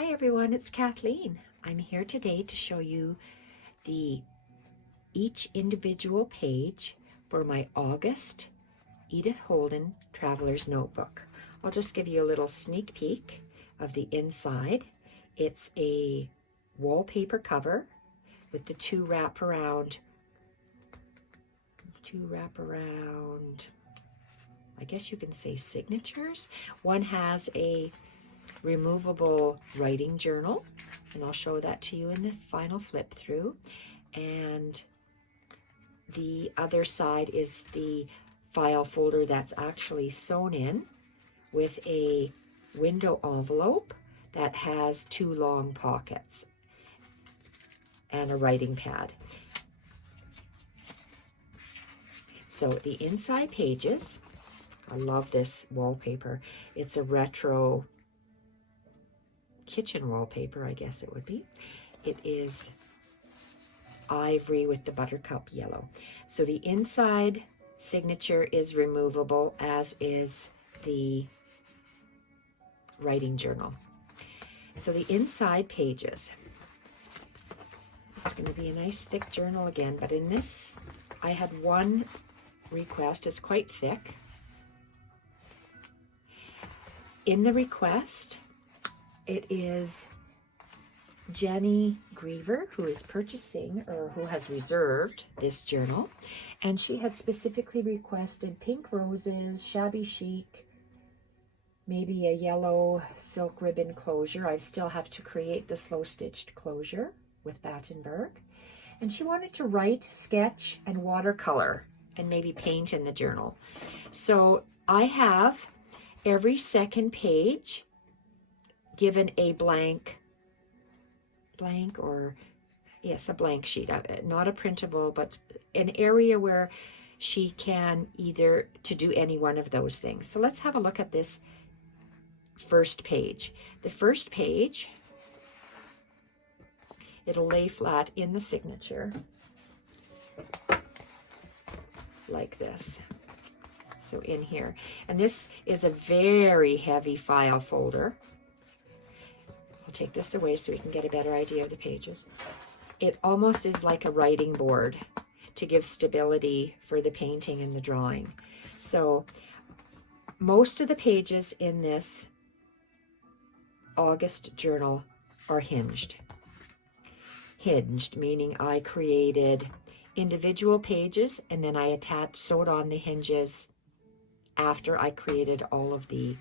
Hi everyone, it's Kathleen. I'm here today to show you each individual page for my August Edith Holden Traveler's Notebook. I'll just give you a little sneak peek of the inside. It's a wallpaper cover with the two wraparound, I guess you can say signatures. One has a removable writing journal, and I'll show that to you in the final flip through. And the other side is the file folder that's actually sewn in with a window envelope that has two long pockets and a writing pad. So the inside pages, I love this wallpaper. It's a retro kitchen wallpaper, I guess it would be. It is ivory with the buttercup yellow. So the inside signature is removable, as is the writing journal. So the inside pages, it's going to be a nice thick journal again, but in this I had one request. It's quite thick. In the request, it is Jenny Griever who is purchasing, or who has reserved, this journal, and she had specifically requested pink roses, shabby chic, maybe a yellow silk ribbon closure. I still have to create the slow stitched closure with Battenberg, and she wanted to write, sketch, and watercolor, and maybe paint in the journal. So I have every second page given a blank sheet of it, not a printable, but an area where she can either to do any one of those things. So let's have a look at this first page. The first page, it'll lay flat in the signature like this. So in here, and this is a very heavy file folder. I'll take this away so you can get a better idea of the pages. It almost is like a writing board to give stability for the painting and the drawing. So most of the pages in this August journal are hinged. Hinged meaning I created individual pages and then I sewed on the hinges after I created all of the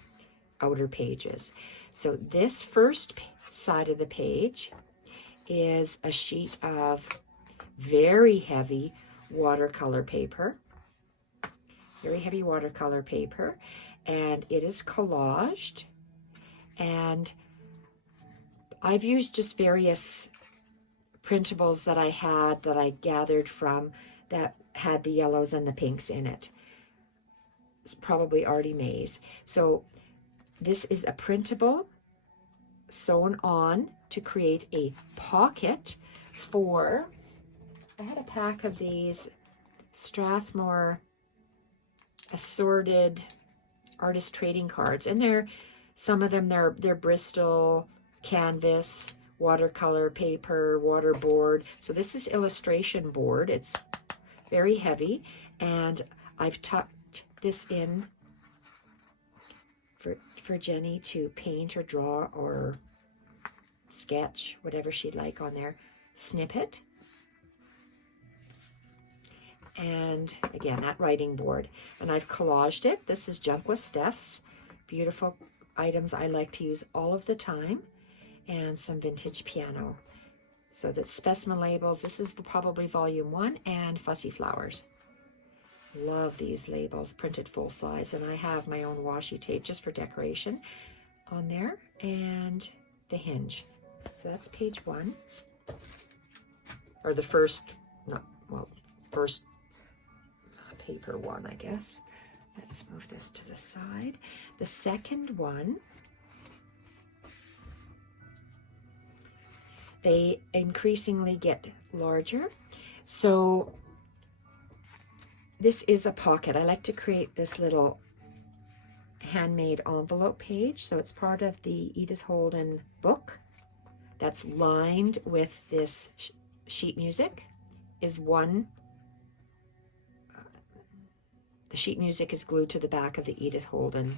outer pages. So this first side of the page is a sheet of very heavy watercolor paper, and it is collaged, and I've used just various printables that I had that I gathered from that had the yellows and the pinks in it. It's probably Artie Mays. So this is a printable sewn on to create a pocket for, I had a pack of these Strathmore assorted artist trading cards, and some of them they're Bristol canvas, watercolor paper, water board. So this is illustration board. It's very heavy, and I've tucked this in for Jenny to paint or draw or sketch, whatever she'd like on there. Snip it. And again, that writing board. And I've collaged it. This is Junk With Steph's beautiful items I like to use all of the time. And some vintage piano. So that's Specimen Labels. This is probably volume 1, and Fussy Flowers. Love these labels, printed full size. And I have my own washi tape just for decoration on there, and the hinge. So that's page 1, or the first paper one, I guess. Let's move this to the side. The second one, they increasingly get larger. So this is a pocket. I like to create this little handmade envelope page. So it's part of the Edith Holden book that's lined with this sheet music is one. The sheet music is glued to the back of the Edith Holden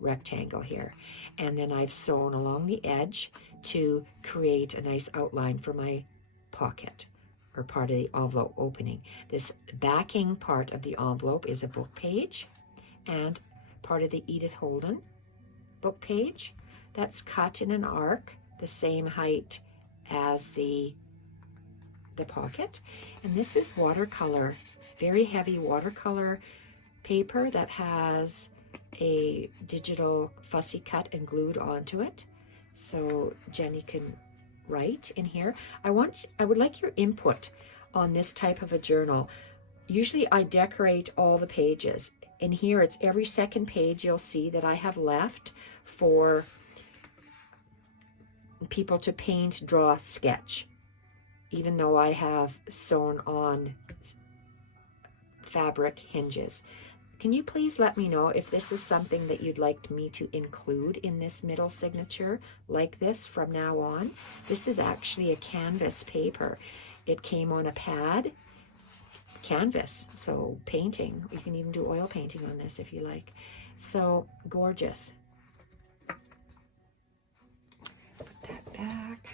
rectangle here. And then I've sewn along the edge to create a nice outline for my pocket, or part of the envelope opening. This backing part of the envelope is a book page and part of the Edith Holden book page that's cut in an arc the same height as the pocket. And this is watercolor, very heavy watercolor paper that has a digital fussy cut and glued onto it, so Jenny can write in here. I would like your input on this type of a journal. Usually I decorate all the pages. In here, it's every second page you'll see that I have left for people to paint, draw, sketch, even though I have sewn on fabric hinges. Can you please let me know if this is something that you'd like me to include in this middle signature like this from now on? This is actually a canvas paper. It came on a pad, canvas, so painting. You can even do oil painting on this if you like. So gorgeous. Put that back.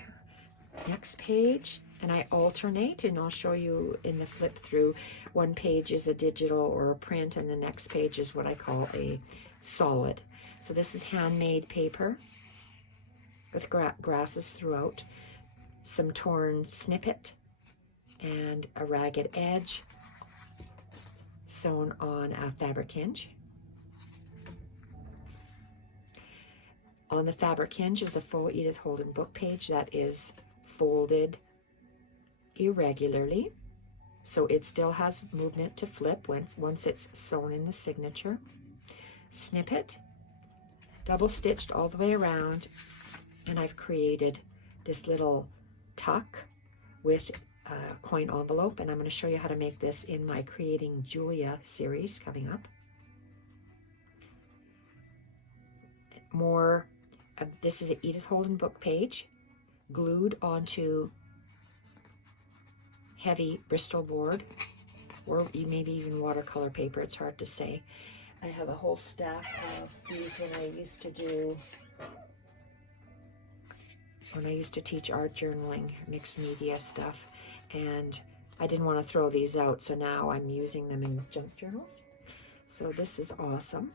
Next page. And I alternate, and I'll show you in the flip through. One page is a digital or a print, and the next page is what I call a solid. So this is handmade paper with grasses throughout, some torn snippet, and a ragged edge sewn on a fabric hinge. On the fabric hinge is a full Edith Holden book page that is folded irregularly, so it still has movement to flip once it's sewn in the signature. Snippet, double stitched all the way around, and I've created this little tuck with a coin envelope, and I'm going to show you how to make this in my Creating Julia series coming up. More, this is an Edith Holden book page glued onto heavy Bristol board, or maybe even watercolor paper, it's hard to say. I have a whole stack of these when I used to teach art journaling, mixed media stuff, and I didn't want to throw these out, so now I'm using them in junk journals. So this is awesome.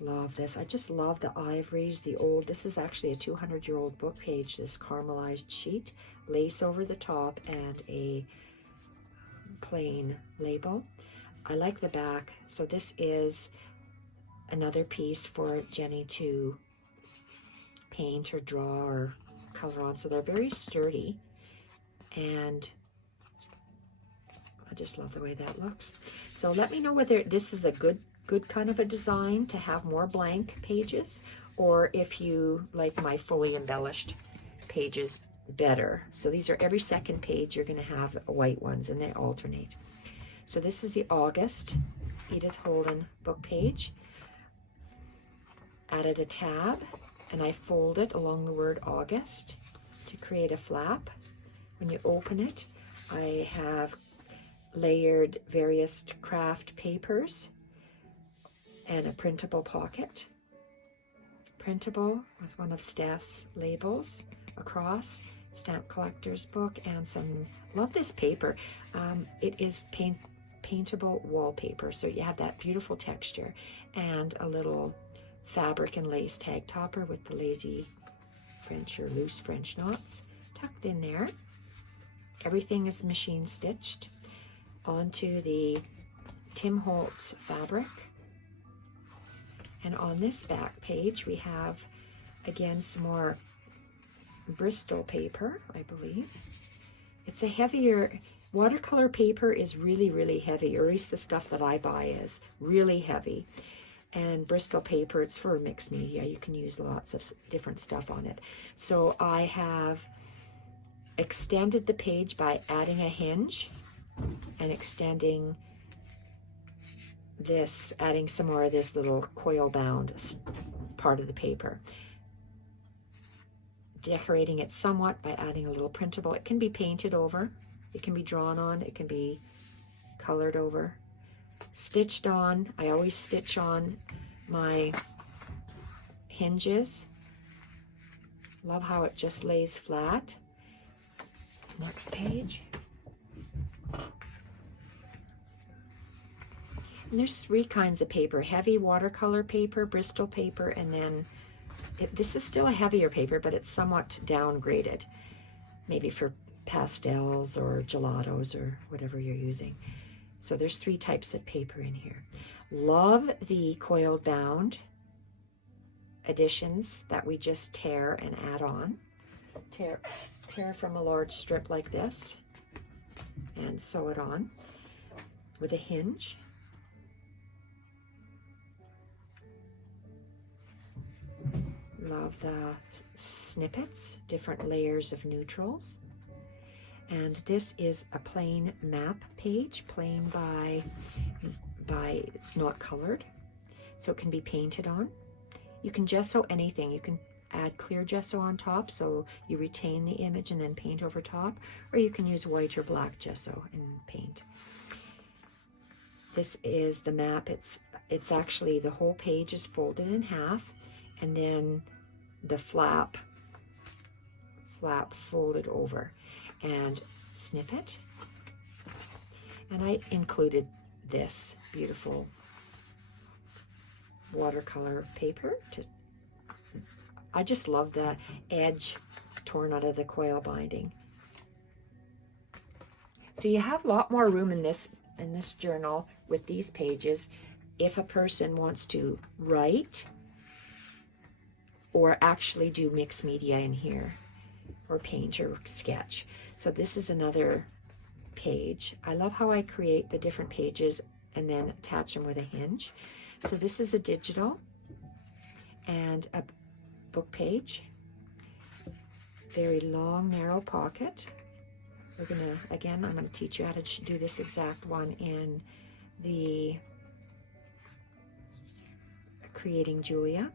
Love this. I just love the ivories, the old, this is actually a 200-year-old book page, this caramelized sheet, lace over the top, and a plain label. I like the back. So this is another piece for Jenny to paint or draw or color on. So they're very sturdy, and I just love the way that looks. So let me know whether this is a good kind of a design to have more blank pages, or if you like my fully embellished pages better. So these are every second page you're going to have white ones, and they alternate. So this is the August Edith Holden book page. Added a tab, and I fold it along the word August to create a flap. When you open it, I have layered various craft papers and a printable pocket. Printable with one of Steph's labels across, stamp collector's book, and some, love this paper. It is paintable wallpaper, so you have that beautiful texture, and a little fabric and lace tag topper with the lazy French or loose French knots tucked in there. Everything is machine stitched onto the Tim Holtz fabric. And on this back page, we have, again, some more Bristol paper, I believe. It's a heavier, watercolor paper is really, really heavy, or at least the stuff that I buy is really heavy. And Bristol paper, it's for mixed media. You can use lots of different stuff on it. So I have extended the page by adding a hinge and extending this, adding some more of this little coil bound part of the paper. decorating it somewhat by adding a little printable. It can be painted over, it can be drawn on, it can be colored over, stitched on. I always stitch on my hinges. Love how it just lays flat. Next page. And there's 3 kinds of paper: heavy watercolor paper, Bristol paper, and then this is still a heavier paper, but it's somewhat downgraded, maybe for pastels or gelatos or whatever you're using. So there's 3 types of paper in here. Love the coiled bound additions that we just tear and add on. Tear from a large strip like this and sew it on with a hinge. Love the snippets, different layers of neutrals. And this is a plain map page, plain by it's not colored, so it can be painted on. You can gesso anything. You can add clear gesso on top so you retain the image and then paint over top, or you can use white or black gesso and paint. This is the map. It's actually, the whole page is folded in half, and then the flap folded over, and snippet. And I included this beautiful watercolor paper. I just love the edge torn out of the coil binding. So you have a lot more room in this journal with these pages if a person wants to write or actually do mixed media in here, or paint or sketch. So this is another page. I love how I create the different pages and then attach them with a hinge. So this is a digital and a book page. Very long, narrow pocket. We're gonna, again, I'm gonna teach you how to do this exact one in the Creating Julia.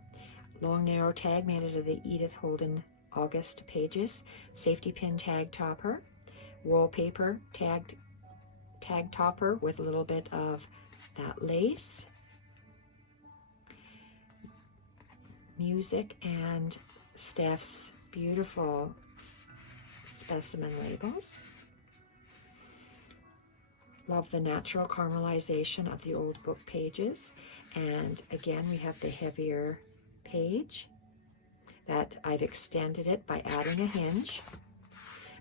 Long, narrow tag made out of the Edith Holden August pages. Safety pin tag topper. Wallpaper tag topper with a little bit of that lace. Music and Steph's beautiful specimen labels. Love the natural caramelization of the old book pages. And again, we have the heavier page that I've extended it by adding a hinge.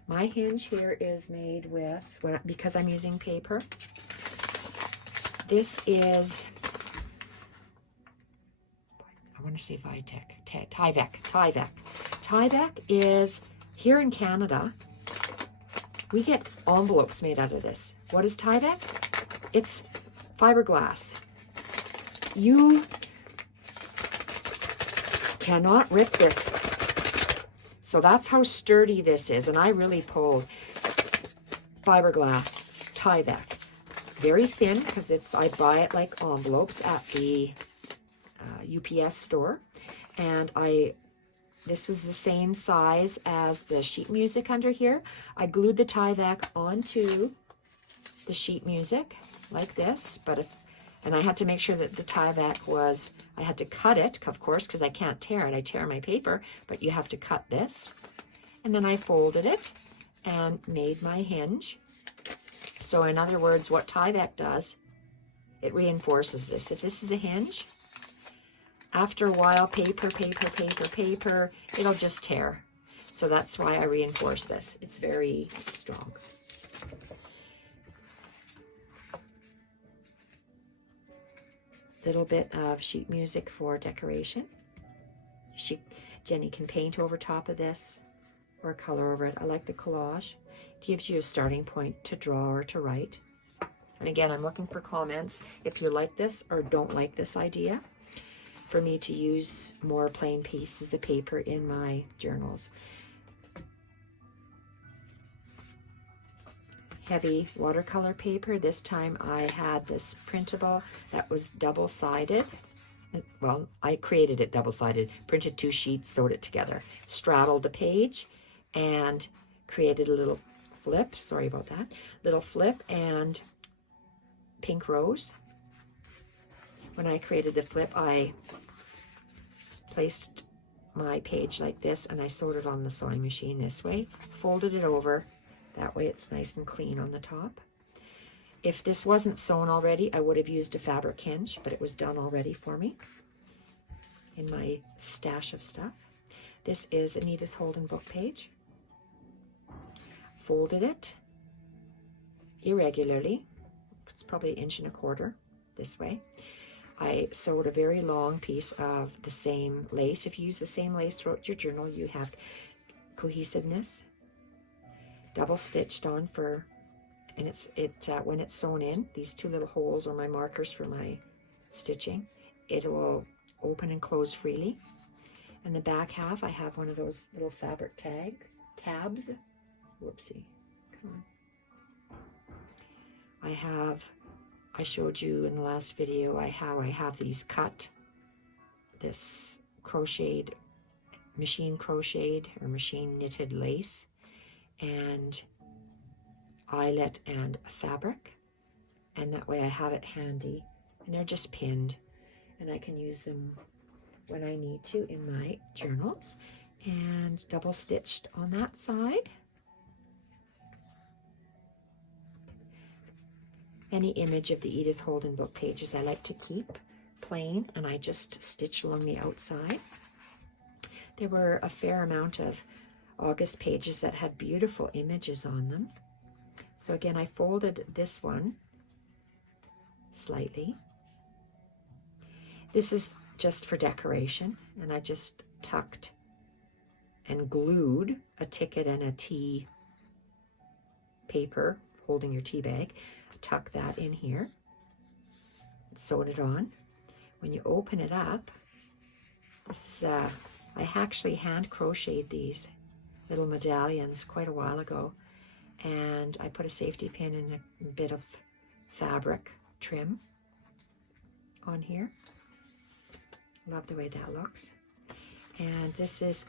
My hinge here is made with, because I'm using paper, this is, I want to say Tyvek. Tyvek is, here in Canada, we get envelopes made out of this. What is Tyvek? It's fiberglass. You cannot rip this. So that's how sturdy this is. And I really pulled fiberglass Tyvek. Very thin, because I buy it like envelopes at the UPS store. And this was the same size as the sheet music under here. I glued the Tyvek onto the sheet music like this, and I had to make sure that the Tyvek was, I had to cut it, of course, because I can't tear it. I tear my paper, but you have to cut this. And then I folded it and made my hinge. So in other words, what Tyvek does, it reinforces this. If this is a hinge, after a while, paper, it'll just tear. So that's why I reinforce this. It's very strong. Little bit of sheet music for decoration. Jenny can paint over top of this or color over it. I like the collage. It gives you a starting point to draw or to write. And again, I'm looking for comments if you like this or don't like this idea for me to use more plain pieces of paper in my journals. Heavy watercolor paper. This time I had this printable that was double-sided. well, I created it double-sided, printed 2 sheets, sewed it together, straddled the page, and created a little flip, sorry about that, little flip and pink rose. When I created the flip, I placed my page like this, and I sewed it on the sewing machine this way, folded it over, that way it's nice and clean on the top. If this wasn't sewn already, I would have used a fabric hinge, but it was done already for me in my stash of stuff. This is an Edith Holden book page. Folded it irregularly. It's probably 1.25 inches this way. I sewed a very long piece of the same lace. If you use the same lace throughout your journal, you have cohesiveness. Double stitched on for, and when it's sewn in, these 2 little holes are my markers for my stitching. It will open and close freely. And the back half, I have one of those little fabric tabs. Whoopsie, come on. I showed you in the last video how I have these cut, this crocheted, machine crocheted or machine knitted lace and eyelet and fabric, and that way I have it handy, and they're just pinned and I can use them when I need to in my journals. And double stitched on that side. Any image of the Edith Holden book pages I like to keep plain, and I just stitch along the outside. There were a fair amount of August pages that had beautiful images on them. So again, I folded this one slightly. This is just for decoration, and I just tucked and glued a ticket and a tea paper holding your tea bag. Tuck that in here, sewed it on. When you open it up, this is, I actually hand crocheted these little medallions quite a while ago, and I put a safety pin and a bit of fabric trim on here. Love the way that looks. And this is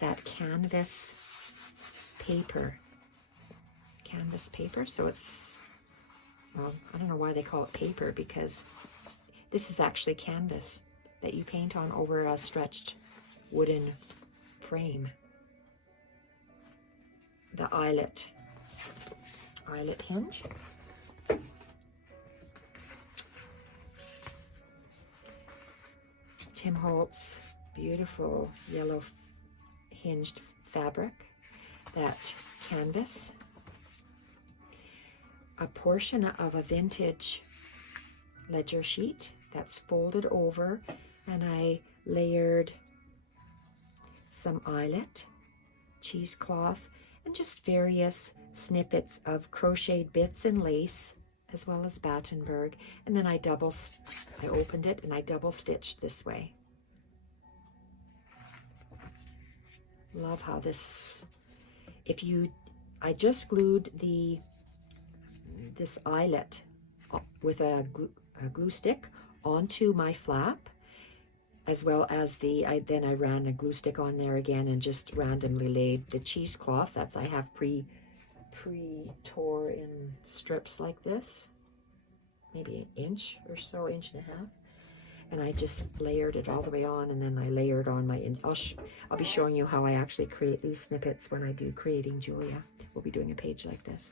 that canvas paper. So it's, well, I don't know why they call it paper, because this is actually canvas that you paint on over a stretched wooden frame. The eyelet hinge. Tim Holtz beautiful yellow hinged fabric, that canvas. A portion of a vintage ledger sheet that's folded over, and I layered some eyelet, cheesecloth, and just various snippets of crocheted bits and lace, as well as Battenberg. And then I opened it and I double stitched this way. Love how this, I just glued this eyelet with a glue stick onto my flap, as well as then I ran a glue stick on there again and just randomly laid the cheesecloth. I have pre-tore in strips like this, maybe 1 inch or so, 1.5 inches. And I just layered it all the way on, and then I layered on my, I'll be showing you how I actually create these snippets when I do Creating Julia. We'll be doing a page like this.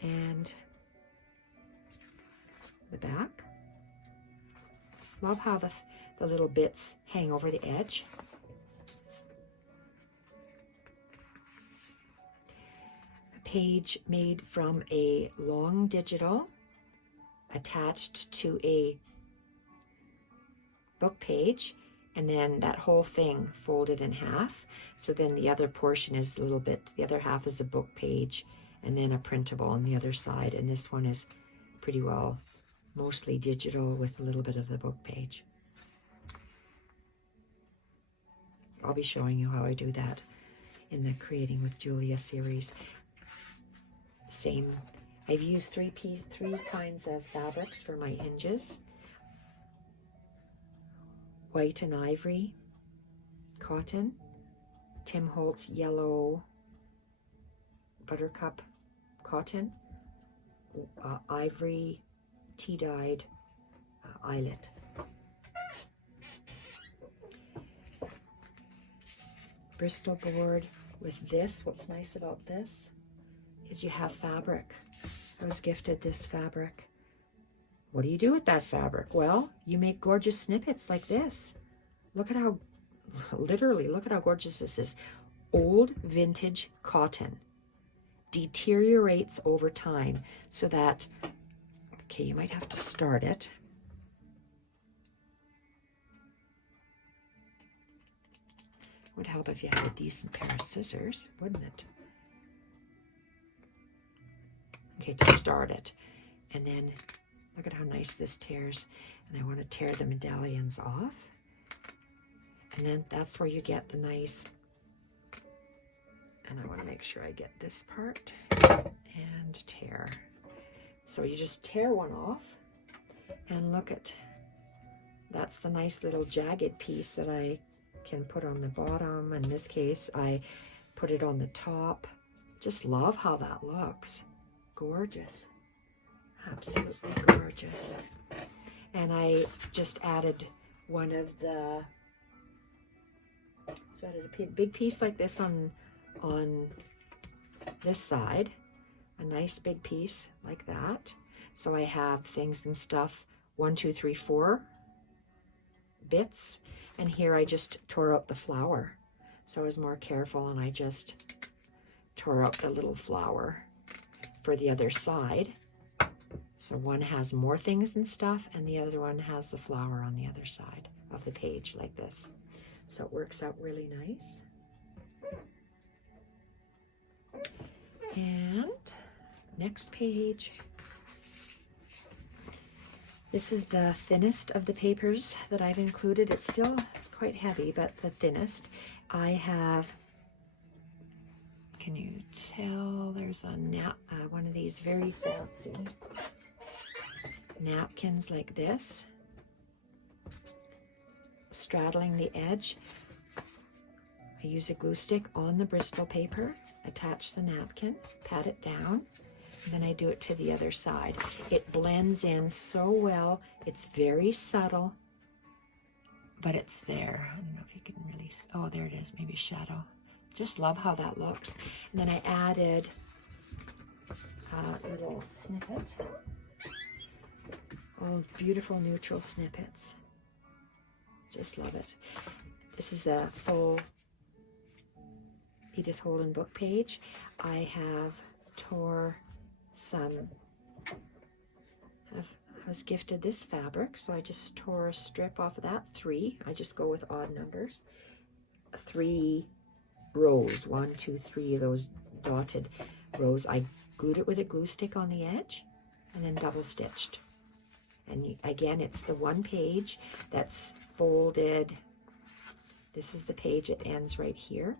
And the back. Love how the little bits hang over the edge. A page made from a long digital attached to a book page, and then that whole thing folded in half. So then the other portion is a little bit, the other half is a book page, and then a printable on the other side. And this one is pretty well mostly digital with a little bit of the book page. I'll be showing you how I do that in the Creating with Julia series. Same, I've used three kinds of fabrics for my hinges. white and ivory cotton, Tim Holtz yellow buttercup cotton, ivory tea-dyed eyelet. Bristol board with this. What's nice about this is you have fabric. I was gifted this fabric. What do you do with that fabric? Well, you make gorgeous snippets like this. Look at how, literally, look at how gorgeous this is. Old vintage cotton deteriorates over time so that, okay, you might have to start it. Would help if you had a decent pair of scissors, wouldn't it? Okay, to start it. And then look at how nice this tears. And I want to tear the medallions off. And then that's where you get the nice, and I want to make sure I get this part, and tear. So you just tear one off, and look at, that's the nice little jagged piece that I can put on the bottom. In this case, I put it on the top. Just love how that looks. Gorgeous. Absolutely gorgeous. And I just added one of the, so I added a big piece like this on this side, a nice big piece like that. So I have things and stuff, 1, 2, 3, 4 bits. And here I just tore out the flower. So I was more careful and I just tore out the little flower for the other side. So one has more things and stuff and the other one has the flower on the other side of the page like this. So it works out really nice. And next page. This is the thinnest of the papers that I've included. It's still quite heavy, but the thinnest. I have, can you tell, there's a one of these very fancy napkins like this, straddling the edge. I use a glue stick on the Bristol paper, attach the napkin, pat it down, and then I do it to the other side. It blends in so well. It's very subtle, but it's there. I don't know if you can really, oh, there it is, maybe shadow. Just love how that looks. And then I added a little snippet. Oh, beautiful neutral snippets. Just love it. This is a full Edith Holden book page. I have tore some, I was gifted this fabric, so I just tore a strip off of that, 3. I just go with odd numbers. 3 rows, 1, 2, 3 of those dotted rows. I glued it with a glue stick on the edge and then double stitched. And again, it's the one page that's folded. This is the page that ends right here.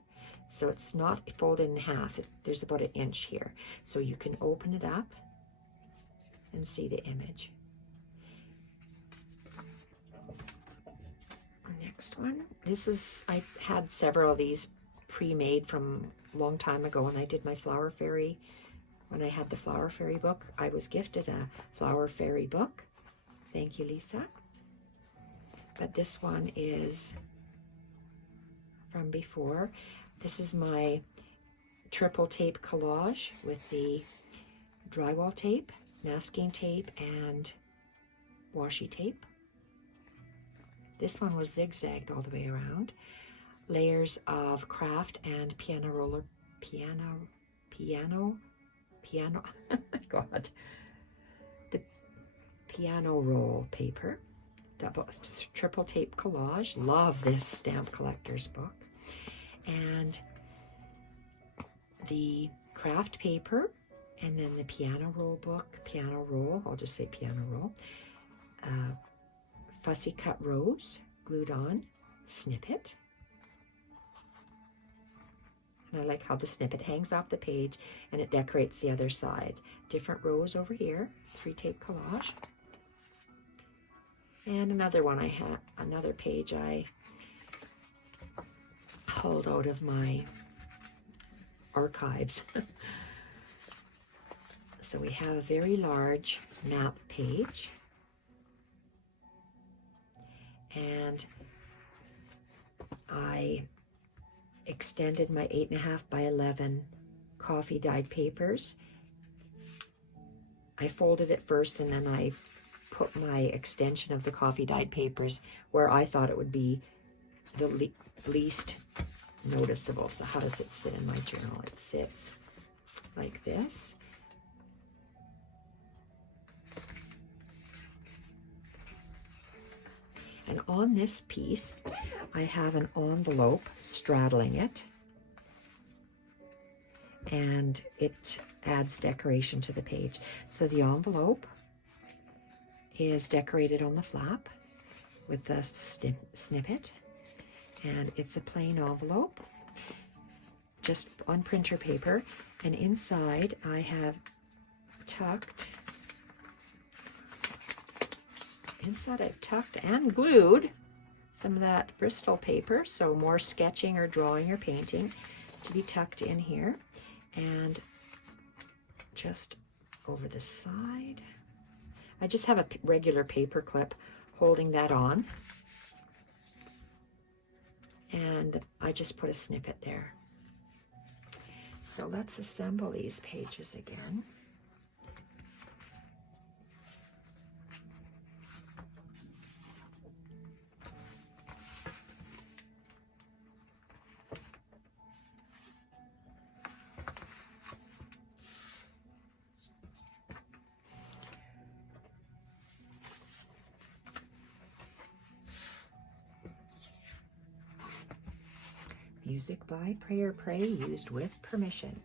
So it's not folded in half. There's about 1 inch here. So you can open it up and see the image. Next one. This is, I had several of these pre-made from a long time ago when I did my Flower Fairy. When I had the Flower Fairy book, I was gifted a Flower Fairy book. Thank you, Lisa. But this one is from before. This is my triple tape collage with the drywall tape, masking tape, and washi tape. This one was zigzagged all the way around. Layers of craft and piano roller, God. The piano roll paper, triple tape collage. Love this stamp collector's book. And the craft paper, and then the piano roll book, piano roll, I'll just say piano roll. Fussy cut rose, glued on, snippet. And I like how the snippet hangs off the page and it decorates the other side. Different rows over here, 3 tape collage. And another one I have, another page I pulled out of my archives. So we have a very large map page. And I extended my 8.5 by 11 coffee dyed papers. I folded it first and then I put my extension of the coffee dyed papers where I thought it would be the least noticeable. So how does it sit in my journal? It sits like this. And on this piece, I have an envelope straddling it, and it adds decoration to the page. So the envelope is decorated on the flap with the snippet, and it's a plain envelope, just on printer paper, and inside I have tucked and glued some of that Bristol paper, so more sketching or drawing or painting to be tucked in here. And just over the side, I just have a regular paper clip holding that on, and I just put a snippet there. So let's assemble these pages again. Music by Prayer Pray, used with permission.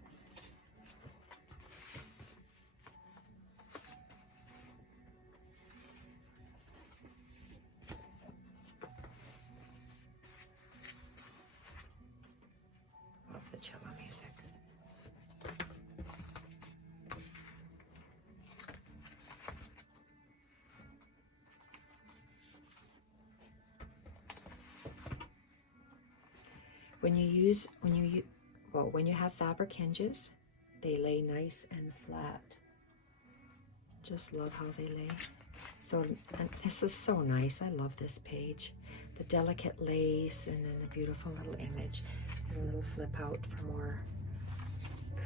Love the cello music. When you have fabric hinges, they lay nice and flat. Just love how they lay. So, and this is so nice. I love this page. The delicate lace and then the beautiful little image and a little flip out for more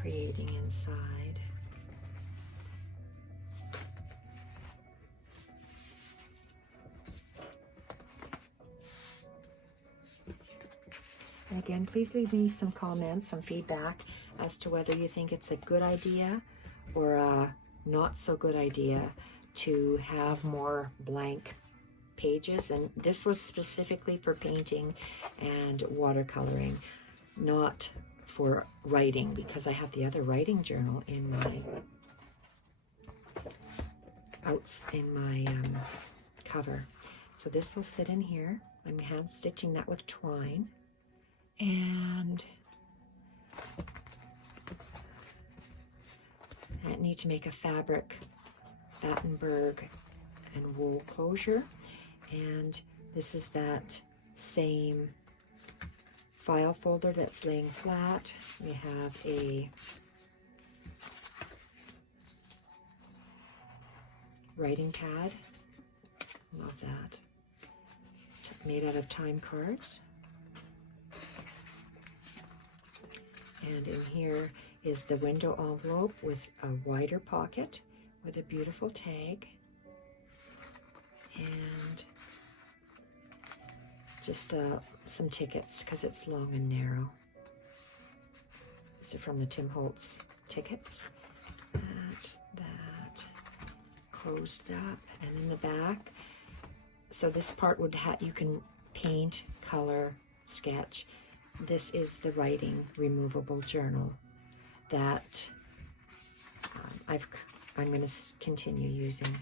creating inside. And again, please leave me some comments, some feedback as to whether you think it's a good idea or a not so good idea to have more blank pages. And this was specifically for painting and watercoloring, not for writing, because I have the other writing journal in my cover. So this will sit in here. I'm hand stitching that with twine. And I need to make a fabric Battenberg and wool closure. And this is that same file folder that's laying flat. We have a writing pad. Love that. It's made out of time cards. And in here is the window envelope with a wider pocket with a beautiful tag. And just some tickets because it's long and narrow. These are from the Tim Holtz tickets. That closed up, and in the back. So this part would have, you can paint, color, sketch. This is the writing removable journal that I'm going to continue using.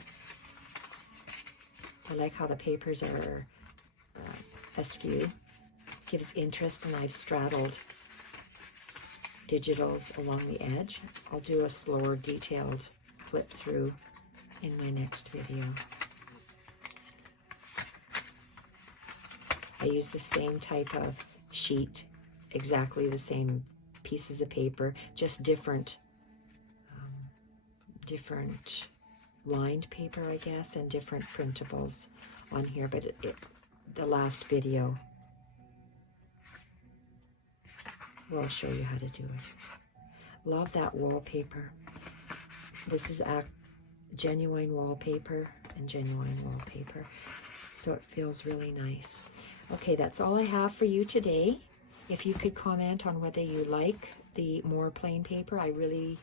I like how the papers are askew. Gives interest, and I've straddled digitals along the edge. I'll do a slower, detailed flip through in my next video. I use the same type of sheet, exactly the same pieces of paper, just different lined paper, I guess, and different printables on here. But the last video will show you how to do it. Love that wallpaper. This is genuine wallpaper and genuine wallpaper, so it feels really nice. Okay, that's all I have for you today. If you could comment on whether you like the more plain paper, I really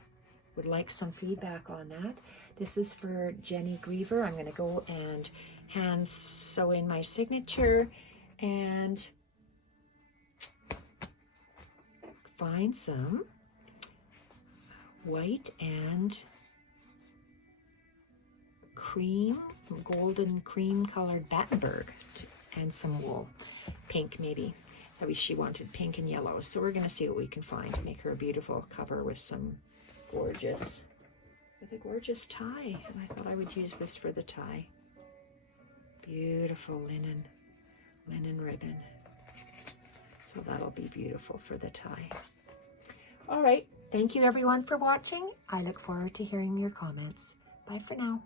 would like some feedback on that. This is for Jenny Griever. I'm going to go and hand sew in my signature and find some white and golden cream colored Battenberg and some wool, pink maybe. She wanted pink and yellow, so we're going to see what we can find to make her a beautiful cover with some gorgeous tie. And I thought I would use this for the tie. Beautiful linen ribbon. So that'll be beautiful for the tie. All right, thank you everyone for watching. I look forward to hearing your comments. Bye for now.